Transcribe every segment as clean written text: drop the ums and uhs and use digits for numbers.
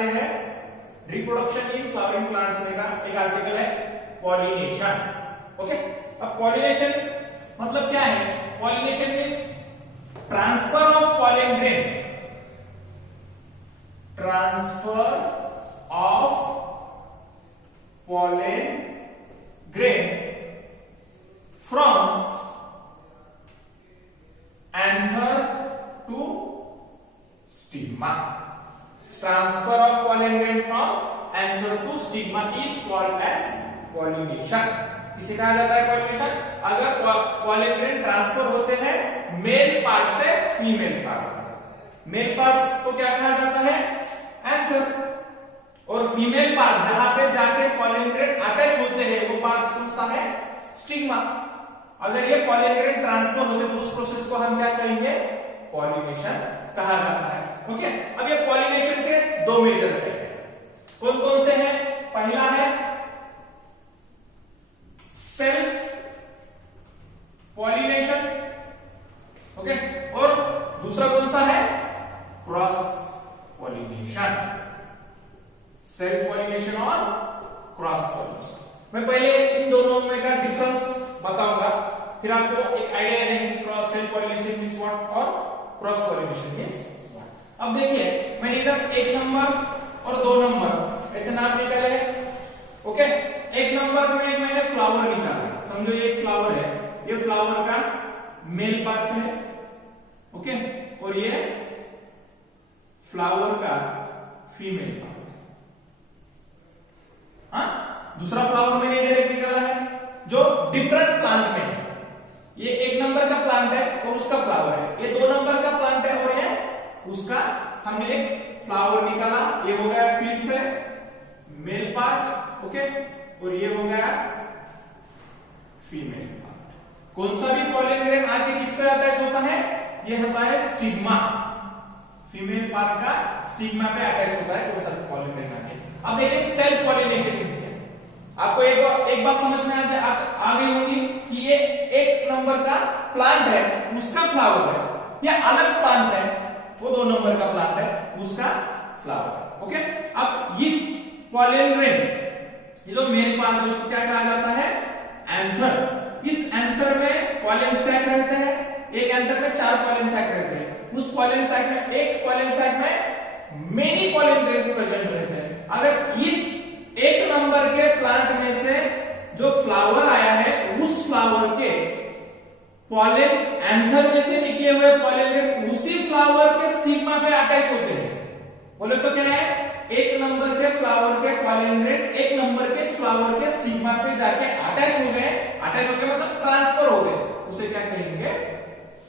कार्य है reproduction in flowering plants में का एक आर्टिकल है पॉलिनेशन। ओके, अब पॉलिनेशन मतलब क्या है? Pollination means transfer of pollen grain, transfer of pollen grain from anther to stigma. Transfer of pollen grain from anther to stigma is called as pollination. इसे कहा जाता है पॉलिनेशन अगर पॉलन ग्रेन ट्रांसफर होते हैं मेल पार्ट से female part तक। Mail parts को क्या कहा जाता है? एंथर, और फीमेल पार्ट जहां पे जाके पॉलन ग्रेन अटैच होते हैं वो पार्ट कौन सा है? स्टिग्मा। अगर ये पॉलन ग्रेन ट्रांसफर होते तो उस प्रोसेस को हम क्या कहेंगे? पॉलिनेशन कहा जाता है। ओके, अब ये पॉलिनेशन के दो मेजर टाइप हैं। कौन कौन से हैं? पहला है सेल्फ पॉलिनेशन, ओके, और दूसरा कौन सा है? Cross pollination. सेल्फ पॉलिनेशन और क्रॉस पॉलिनेशन। मैं पहले इन दोनों में का डिफरेंस बताऊंगा, फिर आपको एक आइडिया आ जाएगा कि cross self pollination means what और क्रॉस पॉलिनेशन मींस व्हाट। अब देखिए, मैंने इधर 1 नंबर और 2 नंबर ऐसे नाम निकाले। ओके, 1 नंबर में मैंने फ्लावर निकाला, समझो ये एक फ्लावर है, ये फ्लावर का मेल पार्ट है, ओके, और ये फ्लावर का फीमेल पार्ट। दूसरा फ्लावर मैंने इधर एक निकाला है जो डिफरेंट प्लांट में है। ये 1 नंबर का प्लांट है और उसका फ्लावर है, ये 2 नंबर का प्लांट है और ये उसका, हमने एक फ्लावर निकाला, ये हो गया फील से मेल पार्ट, ओके, और ये हो गया फीमेल पार्ट। कौन सा भी पॉलन ग्रेन आके किस पे अटैच होता है? ये होता है स्टिग्मा। फीमेल पार्ट का स्टिग्मा पे अटैच होता है कौन सा पॉलन ग्रेन आके। अब देखिए सेल्फ पॉलिनेशन किससे, आपको एक बात समझ में आ गई होगी कि ये 1 नंबर का प्लांट है, उसका फ्लावर है, या अलग प्लांट है, वो 2 नंबर का प्लांट है, उसका फ्लावर है। ओके, अब इस पॉलन ग्रेन, ये जो मेल पार्ट है उसको क्या कहा जाता है? एंथर। इस एंथर में पॉलन सैक रहते हैं, एक एंथर में 4 पॉलन सैक रहते हैं। उस पॉलन सैक में, एक पॉलन सैक में मेनी पॉलन ग्रेन्स प्रेजेंट रहते हैं। अगर इस 1 नंबर के प्लांट में से जो फ्लावर आया है उस फ्लावर के पॉलन एंथर में से निकले हुए पॉलन ग्रेन उसी फ्लावर के स्टिग्मा पे अटैच होते हैं। बोले तो क्या है? 1 नंबर के फ्लावर के पॉलन ग्रेन 1 नंबर के फ्लावर के स्टिग्मा पे जाके अटैच हो गए। अटैच हो गए मतलब ट्रांसफर हो गए, उसे क्या कहेंगे?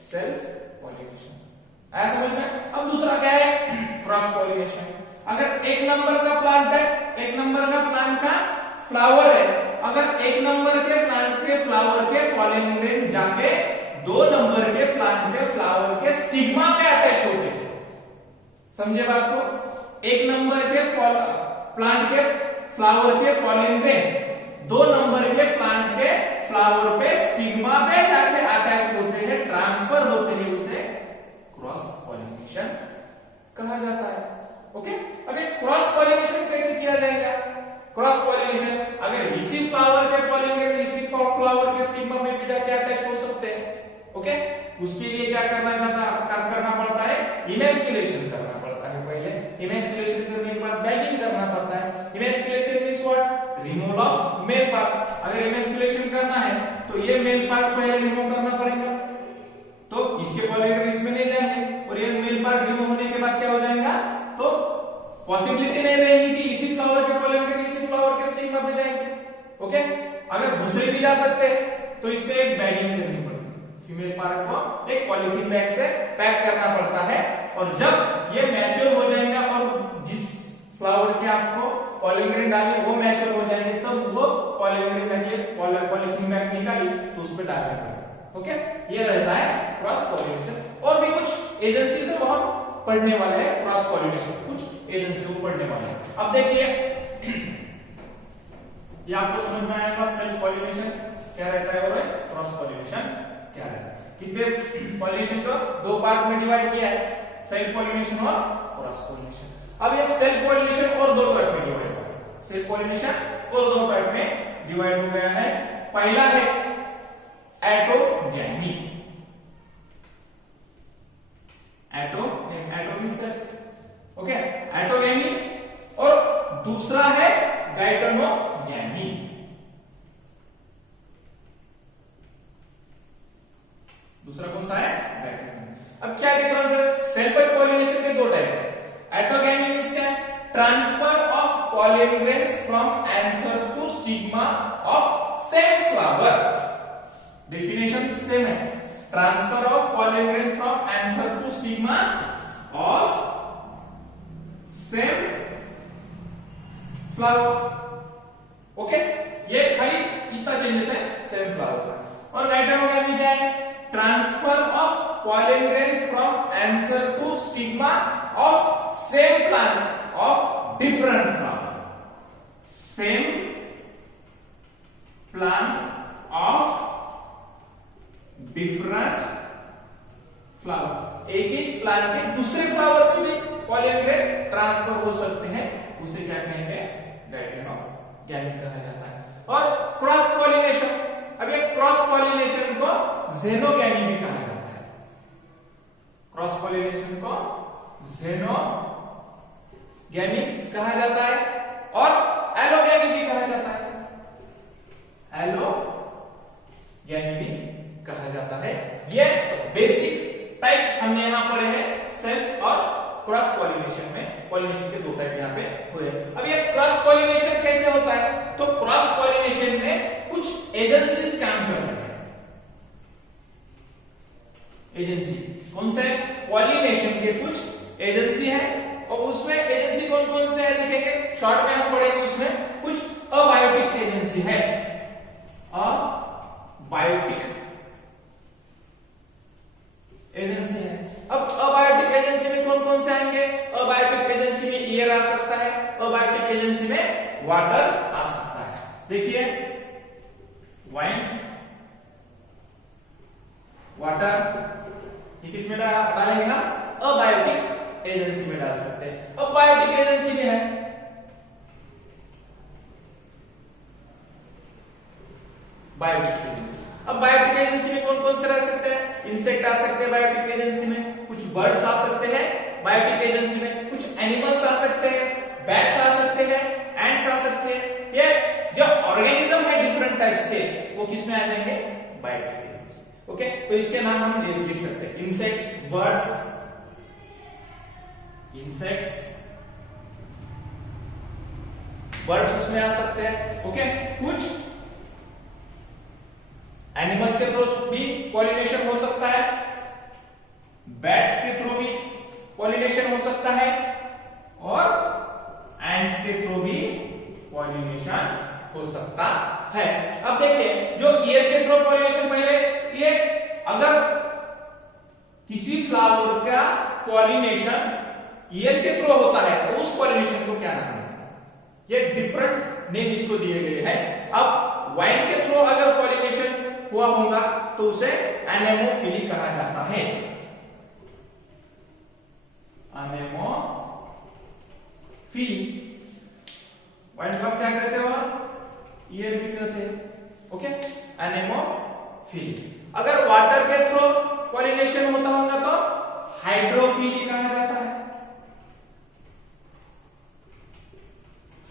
Self pollination. आया समझ में? अब दूसरा क्या है? Cross pollination. अगर 1 नंबर का प्लांट है, 1 नंबर का प्लांट का फ्लावर है, अगर 1 नंबर के प्लांट के फ्लावर के पॉलन ग्रेन जाके 2 नंबर के प्लांट के फ्लावर के स्टिग्मा पे अटैच होते हैं। समझे बात को? 1 नंबर के प्लांट के फ्लावर के पॉलन ग्रेन 2 नंबर के प्लांट के फ्लावर पे स्टिग्मा पे जाके अटैच होते हैं, ट्रांसफर होते हैं, उसे क्रॉस पॉलिनेशन कहा जाता है। ओके, अब ये क्रॉस पॉलिनेशन कैसे किया जाएगा? क्रॉस पॉलिनेशन अगर इसी फ्लावर के पॉलन ग्रेन इसी फ्लावर के स्टिग्मा में भी जाके अटैच हो सकते हैं। ओके, उसके लिए क्या करना पड़ता है? इमेस्कुलेशन करना पड़ता है। पहले इमेस्कुलेशन करने के बाद बैगिंग करना पड़ता है। Emasculation means what? Removal of male part. अगर इमेस्कुलेशन करना है तो ये मेल पार्ट पहले रिमूव करना पड़ेगा, तो इसके पॉलन ग्रेन इसमें नहीं जाएंगे, और ये मेल पार्ट रिमूव होने के बाद क्या हो जाएगा? तो पॉसिबिलिटी नहीं रहेगी कि इसी फ्लावर के पॉलन ग्रेन इसी फ्लावर के स्टिग्मा पे जाएंगे। ओके, अगर दूसरे भी जा सकते तो इसमें एक बैगिंग करनी पड़ती है। फीमेल पार्ट को एक पॉलीथीन बैग से पैक करना पड़ता है, और जब ये मैच्योर हो जाएगा और जिस फ्लावर के आपको पॉलन ग्रेन डाले वो मैच्योर हो जाएंगे, तब तो वो पॉलन ग्रेन का पॉलीथीन बैग निकाली तो उस पर डालना पड़ता है। ओके, ये रहता है क्रॉस पॉलिनेशन। और भी कुछ एजेंसी से वो हम पढ़ने वाले हैं क्रॉस पॉलिनेशन, कुछ एजेंसी को पढ़ने वाले हैं। अब देखिए, ये आपको समझ में आएगा सेल्फ पॉलिनेशन क्या रहता है और क्रॉस पॉलिनेशन क्या रहता है। कितने पॉलिनेशन को 2 पार्ट में डिवाइड किया है। सेल्फ पॉलिनेशन और क्रॉस पॉलिनेशन। अब ये सेल्फ पॉलिनेशन और दो टाइप में डिवाइड हुआ है, सेल्फ पॉलिनेशन और दो टाइप में डिवाइड हो गया है। पहला है एटोगैमी, एटो मींस सेल्फ, ओके, एटोगैमी, और दूसरा है गाइटोनोगैमी। दूसरा कौन सा है? गाइटोनोगैमी। अब क्या डिफरेंस है? सेल्फ पॉलिनेशन के दो टाइप है। एटोगैमी मींस क्या है? Transfer of pollen grains from anther to stigma of same flower. Definition same है, transfer of pollen grains from anther to stigma of same flower. Okay, ये खाली इतना चेंजेस है सेम फ्लावर का। और गाइटोनोगैमी क्या है? Transfer of pollen grains from anther to stigma of same plant of different flower, same plant of different flower. एक ही प्लांट के दूसरे फ्लावर पे भी पॉलन ग्रेन ट्रांसफर हो सकते हैं, उसे क्या कहेंगे? गाइटोनोगैमी कहा जाता है। और क्रॉस पॉलिनेशन, अब ये क्रॉस पॉलिनेशन को ज़ेनोगैमी भी कहा जाता है। क्रॉस पॉलिनेशन को ज़ेनोगैमी कहा जाता है और एलोगैमी भी कहा जाता है, एलोगैमी भी कहा जाता है। ये बेसिक टाइप हमने यहां पढ़े हैं सेल्फ और क्रॉस पॉलिनेशन में। पॉलिनेशन के दो टाइप यहां पे हुए। अब ये क्रॉस पॉलिनेशन कैसे होता है? तो क्रॉस पॉलिनेशन में कुछ एजेंसीज काम कर रहे हैं। एजेंसी कौन से? पॉलिनेशन के कुछ एजेंसी है, और उसमें एजेंसी कौन कौन से है लिखेंगे, शॉर्ट में हम पढ़ेंगे। उसमें कुछ अबायोटिक एजेंसी है, अबायोटिक एजेंसी है। अब अबायोटिक एजेंसी में कौन कौन से आएंगे? अबायोटिक एजेंसी में एयर आ सकता है, अबायोटिक एजेंसी में वाटर आ सकता है। देखिए, वाइंड, वाटर, ये किस में डालेंगे हम? अबायोटिक एजेंसी में डाल सकते हैं। अब बायोटिक एजेंसी में है, बायोटिक एजेंसी। अब बायोटिक एजेंसी में कौन कौन से रह सकते हैं? इंसेक्ट आ सकते हैं बायोटिक एजेंसी में, कुछ बर्ड्स आ सकते हैं बायोटिक एजेंसी में, कुछ एनिमल्स आ सकते हैं, बैट्स आ सकते हैं, एंट्स आ सकते हैं। ये जो ऑर्गेनिज्म है डिफरेंट टाइप्स के, वो किस में आ जाएंगे? Biotic agency. ओके, तो इसके नाम हम लिख सकते हैं, इंसेक्ट्स, बर्ड्स, इंसेक्ट्स, बर्ड्स उसमें आ सकते हैं। ओके, कुछ एनिमल्स के थ्रू भी पॉलिनेशन हो सकता है, बैट्स के थ्रू भी पॉलिनेशन हो सकता है, और एंट्स के थ्रू भी पॉलिनेशन हो सकता है। अब देखिए, जो ईयर के थ्रू पॉलिनेशन, पहले ये अगर किसी फ्लावर का पॉलिनेशन ईयर के थ्रू होता है तो उस पॉलिनेशन को क्या नाम है? ये डिफरेंट नेम इसको दिए गए हैं। अब वाइन के थ्रू अगर पॉलिनेशन हुआ होगा तो उसे एनेमोफिली कहा जाता है, एनेमोफिली। वाइन को क्या कहते हो? ईयर भी कहते हैं। ओके, एनेमोफिली। अगर वाटर के थ्रू पॉलिनेशन होता होगा तो हाइड्रोफिली कहा जाता है,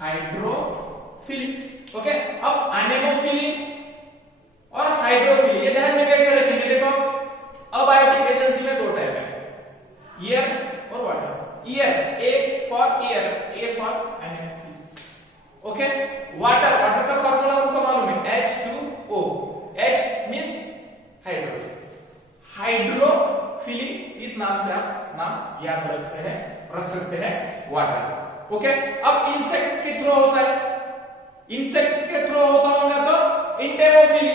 हाइड्रोफिली। ओके, अब एनेमोफिली और हाइड्रोफिली ये ध्यान में कैसे रखेंगे? देखो, अबायोटिक एजेंसी में दो टाइप है, ईयर और water. Air, A for air, A for anemophily. Okay, water, water का फार्मूला हमको मालूम है, H2O। H means hydro, hydrophily. इस नाम से आप नाम याद रख सकते हैं वाटर। ओके, अब इंसेक्ट के थ्रू होता है, इंसेक्ट के थ्रू होता होगा तो इंटेरोफिली।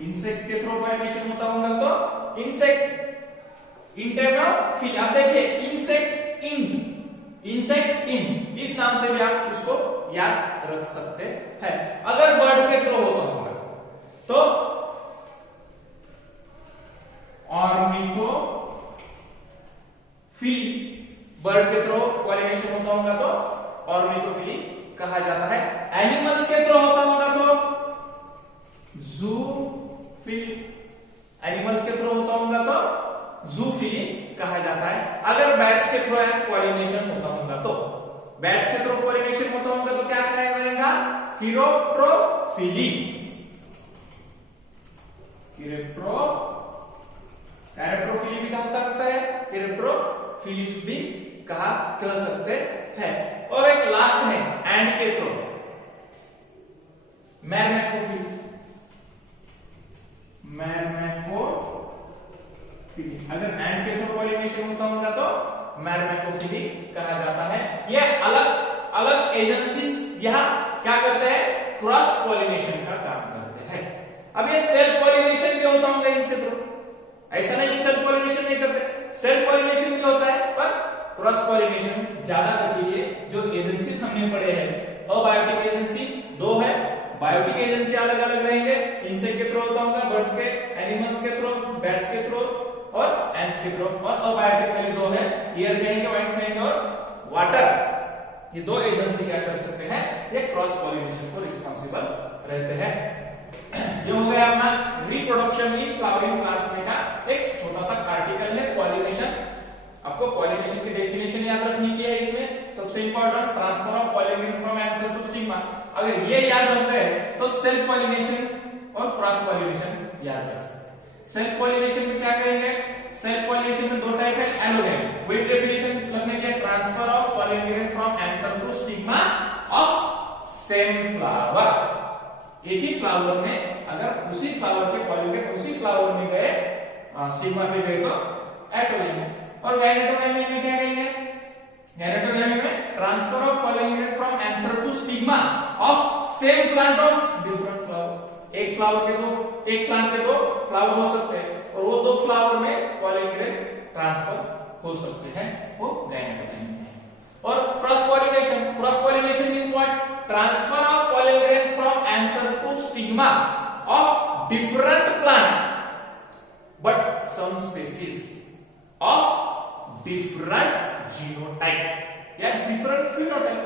इंसेक्ट के थ्रू पॉलिनेशन होता होगा तो इंसेक्ट, इंटेरोफिली। आप देखिए, इंसेक्ट इंट, इंसेक्ट इंट, इस नाम से भी आप उसको याद रख सकते हैं। अगर बर्ड के थ्रू होता होगा तो ऑर्निथोफिली। बर्ड के थ्रू पॉलिनेशन होता होगा तो ऑर्निथोफिली कहा जाता है। एनिमल्स के थ्रू होता होगा तो जूफिली। एनिमल्स के थ्रू होता होगा तो जूफिली कहा जाता है। अगर बैट्स के थ्रू पॉलिनेशन होता होगा तो, बैट्स के थ्रू पॉलिनेशन होता होगा तो क्या कहा जाएगा? कीरोट्रोफिली। कैरेक्टरोफिली भी कहा सकता है, कैरेक्टरोफिली भी कह सकते हैं। और एक लास्ट है एंड के थ्रू, मैरमैकोफिली। अगर एंड के थ्रू पॉलिनेशन होता होगा तो मैरमैकोफिली कहा जाता है। ये अलग अलग एजेंसीज यहाँ क्या करते हैं? क्रॉस पॉलिनेशन का काम करते हैं। अब ये सेल्फ पॉलिनेशन भी होता होगा इनसे थ्रू, ऐसा नहीं कि सेल्फ पॉलिनेशन नहीं करते, सेल्फ पॉलिनेशन भी होता है, पर क्रॉस पॉलिनेशन ज्यादा करके ये जो एजेंसीज हमने पढ़े हैं, अबायोटिक एजेंसी दो है, बायोटिक एजेंसी अलग अलग रहेंगे। इंसेक्ट के थ्रू होता होगा, बर्ड्स के, एनिमल्स के थ्रू, बैट्स के थ्रू और एंड्स के थ्रू। और अबायोटिक खाली दो है, एयर कहेंगे, वाइट कहेंगे और वाटर। ये दो एजेंसी क्या कर सकते हैं? ये क्रॉस पॉलिनेशन को रिस्पॉन्सिबल रहते हैं। ये हो गया अपना रिप्रोडक्शन इन फ्लावरिंग प्लांट्स में का एक छोटा सा आर्टिकल है पॉलिनेशन। आपको पॉलिनेशन की डेफिनेशन याद रखनी की है। इसमें सबसे important transfer of pollen from anther to stigma. अगर ये याद रख गए तो सेल्फ पॉलिनेशन और क्रॉस पॉलिनेशन याद रख सकते हैं। सेल्फ पॉलिनेशन में क्या कहेंगे? सेल्फ पॉलिनेशन में दो टाइप है, एलोगैमी। वही डेफिनेशन लगने के transfer of pollen from anther to stigma of same flower. एक ही फ्लावर में अगर उसी फ्लावर के पॉलिन उसी फ्लावर में गए, स्टिग्मा पे गए तो एटोगैमी। और गैमेटोगैमी में क्या कहेंगे? गैमेटोगैमी में transfer of pollen from anther to stigma of same plant of different flower. एक फ्लावर के दो, एक प्लांट के दो फ्लावर हो सकते हैं और वो दो फ्लावर में पॉलिन ट्रांसफर हो सकते हैं, वो गैमेटोगैमी है। और cross pollination, cross pollination means what? Transfer of pollen from anther to stigma of different plant but same species of different genotype या डिफरेंट फिनोटाइप।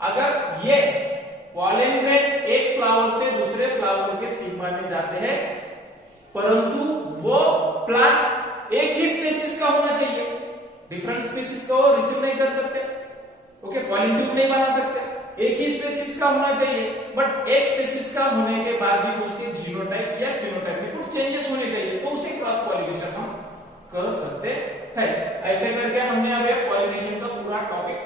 अगर ये पॉलिन ग्रेन एक फ्लावर से दूसरे फ्लावर के स्टिग्मा में जाते हैं, परंतु वो प्लांट एक ही स्पीसीज का होना चाहिए, डिफरेंट स्पीसीज का वो रिसीव नहीं कर सकते। ओके, पॉलिन ट्यूब नहीं बना सकते, एक ही स्पीसीज का होना चाहिए। बट एक स्पीसीज का होने के बाद भी उसके जीनोटाइप या फिनोटाइप में कुछ चेंजेस होने चाहिए, तो उसे क्रॉस पॉलिनेशन हम कर सकते हैं। ऐसे करके हमने अब पॉलिनेशन का पूरा टॉपिक